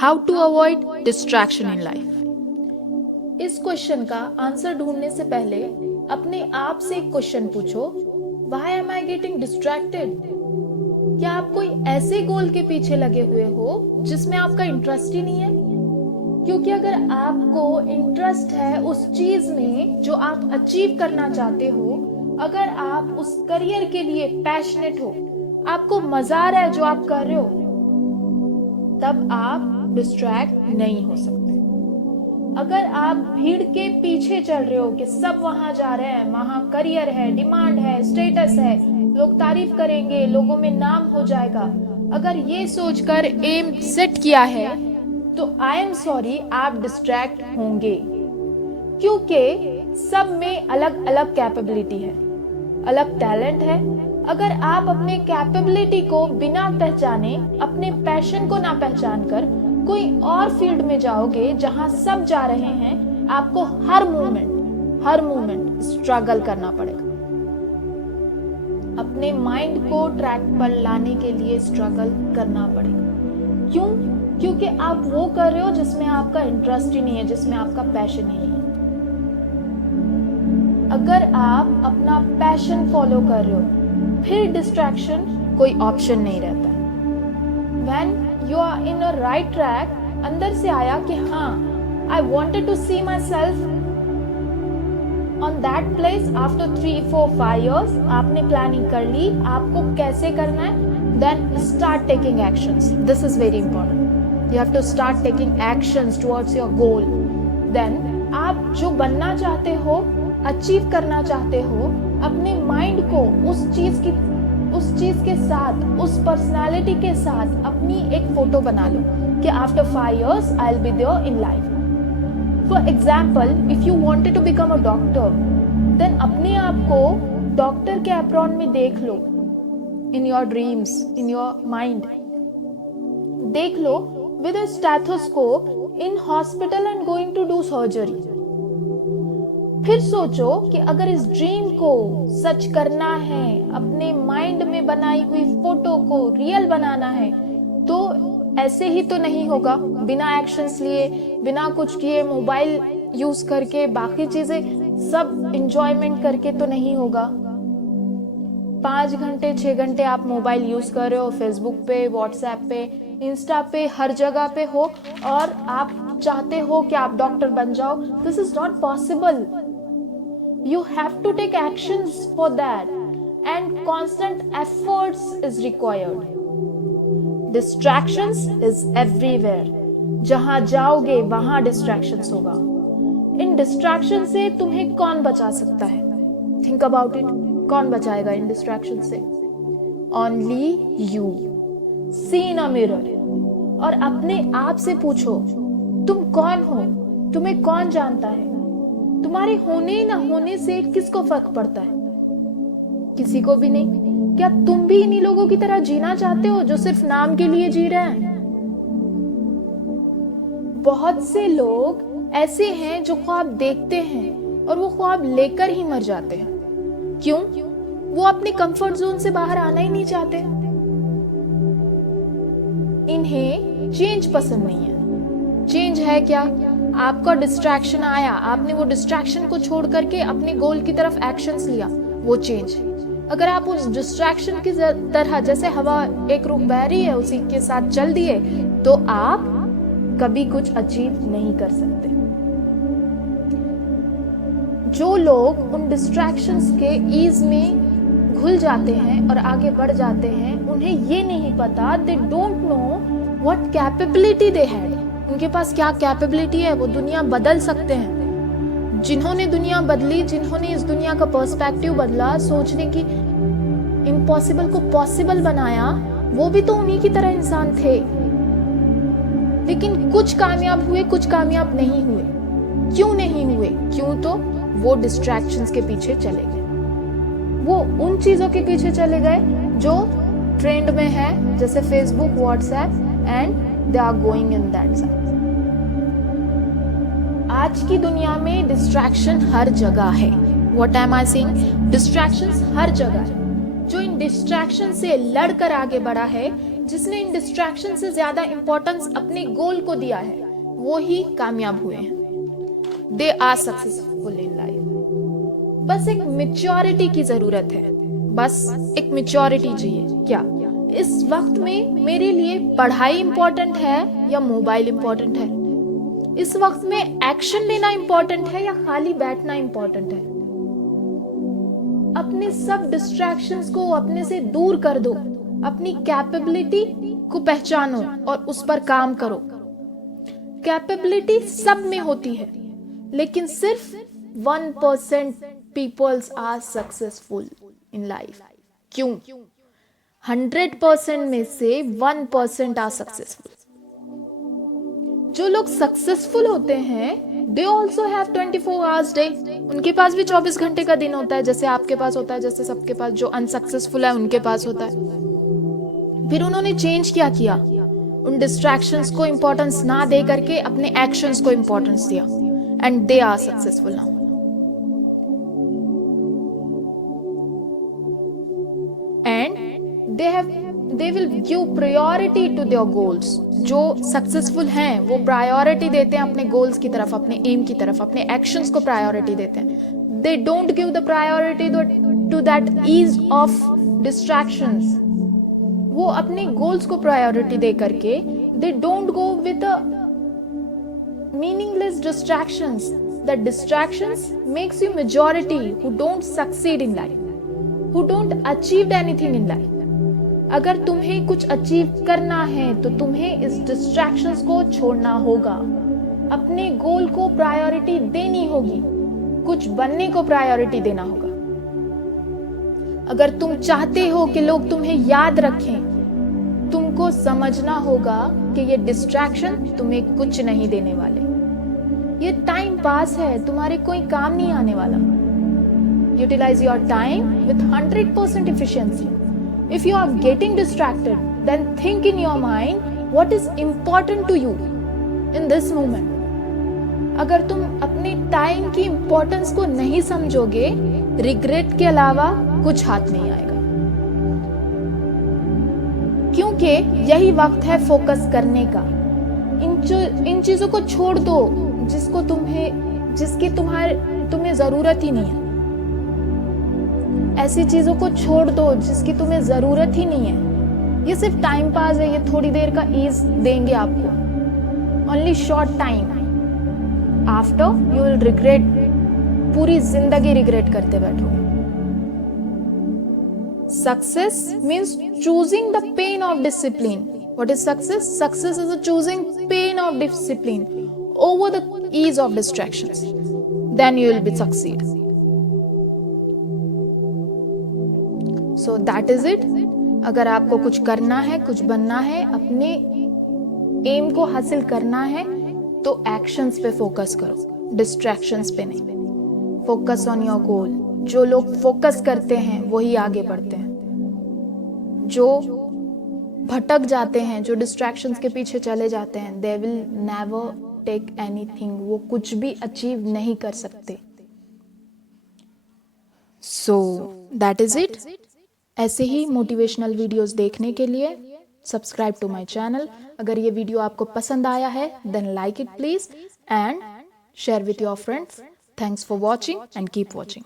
How to avoid distraction in life. इस question का answer ढूंढने से पहले अपने आप से एक क्वेश्चन पूछो, why am I getting distracted? क्या आप कोई ऐसे गोल के पीछे लगे हुए हो जिसमें आपका इंटरेस्ट ही नहीं है? क्योंकि अगर आपको इंटरेस्ट है उस चीज में जो आप अचीव करना चाहते हो, अगर आप उस करियर के लिए पैशनेट हो, आपको मजा आ रहा है जो आप कर रहे हो, तब आप डिस्ट्रैक्ट नहीं हो सकते। अगर आप भीड़ के पीछे चल रहे हो कि सब वहां जा रहे हैं, वहां करियर है, डिमांड है, स्टेटस है, लोग तारीफ करेंगे, लोगों में नाम हो जाएगा, अगर ये सोचकर एम सेट किया है तो आई एम सॉरी, आप डिस्ट्रैक्ट होंगे। क्योंकि सब में अलग अलग कैपेबिलिटी है, अलग टैलेंट है। अगर आप अपने कैपेबिलिटी को बिना पहचाने, अपने पैशन को ना पहचान कर कोई और फील्ड में जाओगे जहां सब जा रहे हैं, आपको हर मोमेंट स्ट्रगल करना पड़ेगा। अपने माइंड को ट्रैक पर लाने के लिए स्ट्रगल करना पड़ेगा। क्यों? क्योंकि आप वो कर रहे हो जिसमें आपका इंटरेस्ट ही नहीं है, जिसमें आपका पैशन ही नहीं है। अगर आप अपना पैशन फॉलो कर रहे हो, फिर डिस्ट्रैक्शन कोई ऑप्शन नहीं रहता। When you are in a right track, अंदर से आया कि हाँ, I wanted to see myself on that place after 3, 4, 5 years. आपने प्लानिंग कर ली, आपको कैसे करना है, then start taking actions. This is very important. You have to start taking actions towards your goal. Then आप जो बनना चाहते हो, अचीव करना चाहते हो, अपने माइंड को उस चीज के साथ, उस पर्सनालिटी के साथ अपनी एक फोटो बना लो कि after 5 years I will be there in life. For example, if you wanted to become a doctor, then अपने आप को डॉक्टर के एप्रॉन में देख लो, in your dreams, in your mind देख लो, with a stethoscope in hospital and going to do surgery. फिर सोचो कि अगर इस ड्रीम को सच करना है, अपने माइंड में बनाई हुई फोटो को रियल बनाना है, तो ऐसे ही तो नहीं होगा, बिना एक्शंस लिए, बिना कुछ किए, मोबाइल यूज करके, बाकी चीजें सब एंजॉयमेंट करके तो नहीं होगा। 5 घंटे 6 घंटे आप मोबाइल यूज कर रहे हो, फेसबुक पे, व्हाट्सएप पे, इंस्टा पे, हर जगह पे हो, और आप चाहते हो कि आप डॉक्टर बन जाओ। This is not possible. You have to take actions for that, and constant efforts is required. Distractions is everywhere. जहां जाओगे वहां distractions होगा। इन distraction से तुम्हें कौन बचा सकता है? Think about it. कौन बचाएगा इन distraction से? Only you. See in a mirror. और अपने आप से पूछो, तुम कौन हो? तुम्हें कौन जानता है? तुम्हारे होने ना होने से किसको फर्क पड़ता है? किसी को भी नहीं। क्या तुम भी इन्हीं लोगों की तरह जीना चाहते हो जो सिर्फ नाम के लिए जी रहे हैं? बहुत से लोग ऐसे हैं जो ख्वाब देखते हैं और वो ख्वाब लेकर ही मर जाते हैं। क्यों? वो अपने कंफर्ट जोन से बाहर आना ही नहीं चाहते। इन्हें चेंज पसंद नहीं है। चेंज है क्या? आपका डिस्ट्रैक्शन आया, आपने वो डिस्ट्रैक्शन को छोड़ करके अपने गोल की तरफ एक्शंस लिया, वो चेंज। अगर आप उस डिस्ट्रैक्शन की तरह जैसे हवा एक रुख बह रही है उसी के साथ चल दिए, तो आप कभी कुछ अचीव नहीं कर सकते। जो लोग उन डिस्ट्रैक्शंस के ईज में घुल जाते हैं और आगे बढ़ जाते हैं, उन्हें ये नहीं पता, they don't know what capability they had. उनके पास क्या कैपेबिलिटी है, वो दुनिया बदल सकते हैं। जिन्होंने दुनिया बदली, जिन्होंने इस दुनिया का पर्सपेक्टिव बदला, सोचने की इम्पॉसिबल को पॉसिबल बनाया, वो भी तो उन्हीं की तरह इंसान थे। लेकिन कुछ कामयाब हुए, कुछ कामयाब नहीं हुए। क्यों नहीं हुए? क्यों? तो वो डिस्ट्रैक्शंस के पीछे चले गए, वो उन चीजों के पीछे चले गए जो ट्रेंड में है, जैसे Facebook, WhatsApp, and they are going in that side. आज की दुनिया में डिस्ट्रैक्शन हर जगह है। What am I saying? Distractions हर जगह है। जो इन डिस्ट्रैक्शन से लड़कर आगे बढ़ा है, जिसने इन डिस्ट्रैक्शन से ज्यादा इंपॉर्टेंस अपने गोल को दिया है, वो ही कामयाब हुए हैं। They are successful in life. बस एक मैच्योरिटी की जरूरत है, बस एक मैच्योरिटी चाहिए। क्या इस वक्त में मेरे लिए पढ़ाई इंपॉर्टेंट है या मोबाइल इंपॉर्टेंट है? इस वक्त में एक्शन लेना इंपॉर्टेंट है या खाली बैठना इंपॉर्टेंट है? अपने सब डिस्ट्रैक्शंस को अपने से दूर कर दो, अपनी कैपेबिलिटी को पहचानो और उस पर काम करो। कैपेबिलिटी सब में होती है, लेकिन सिर्फ 1% peoples are successful in life. क्यों? 100% में से 1% आर सक्सेसफुल। जो लोग सक्सेसफुल होते हैं, they also have 24 hours day. उनके पास भी 24 घंटे का दिन होता है, जैसे आपके पास होता है, जैसे सबके पास जो अनसक्सेसफुल है उनके पास होता है। फिर उन्होंने चेंज क्या किया? उन डिस्ट्रैक्शंस को इंपॉर्टेंस ना दे करके अपने एक्शंस को इंपॉर्टेंस दिया, and they are successful now. And they will give priority to their goals. जो सक्सेसफुल हैं वो प्रायोरिटी देते हैं अपने गोल्स की तरफ, अपने एम की तरफ, अपने एक्शंस को प्रायोरिटी देते हैं। They don't give the priority to that ease of distractions. वो अपने गोल्स को प्रायोरिटी दे करके they don't go with the meaningless distractions. The distractions makes you majority who don't succeed in life, who don't achieve anything in life. अगर तुम्हें कुछ achieve करना है तो तुम्हें इस डिस्ट्रैक्शंस को छोड़ना होगा, अपने गोल को प्रायोरिटी देनी होगी, कुछ बनने को प्रायोरिटी देना होगा। अगर तुम चाहते हो कि लोग तुम्हें याद रखें, तुमको समझना होगा कि ये डिस्ट्रैक्शन तुम्हें कुछ नहीं देने वाले। ये टाइम पास है, तुम्हारे कोई काम नहीं आने वाला। Utilize your time with 100% efficiency. If you are getting distracted, then think in your mind what is important to you in this moment. अगर तुम अपने टाइम की इंपॉर्टेंस को नहीं समझोगे, रिग्रेट के अलावा कुछ हाथ नहीं आएगा। क्योंकि यही वक्त है फोकस करने का। इन चीजों को छोड़ दो जिसकी तुम्हें जरूरत ही नहीं है। ऐसी चीजों को छोड़ दो जिसकी तुम्हें जरूरत ही नहीं है। ये सिर्फ टाइम पास है, ये थोड़ी देर का ईज देंगे आपको, only short time. After you will regret, पूरी जिंदगी रिग्रेट करते बैठोगे। Success means choosing the pain of discipline. What is success? Success is choosing pain of discipline over the ease of distractions, then you will be succeed. So that is it. अगर आपको कुछ करना है, कुछ बनना है, अपने एम को हासिल करना है, तो एक्शंस पे फोकस करो, डिस्ट्रैक्शंस पे नहीं। Focus on your goal. जो लोग फोकस करते हैं वही आगे बढ़ते हैं। जो भटक जाते हैं, जो डिस्ट्रैक्शंस के पीछे चले जाते हैं, they will never take anything. वो कुछ भी अचीव नहीं कर सकते। So that is it. ऐसे ही मोटिवेशनल वीडियोस देखने के लिए सब्सक्राइब टू माय चैनल। अगर ये वीडियो आपको पसंद आया है, then like it please and share with your friends. Thanks for watching and keep watching.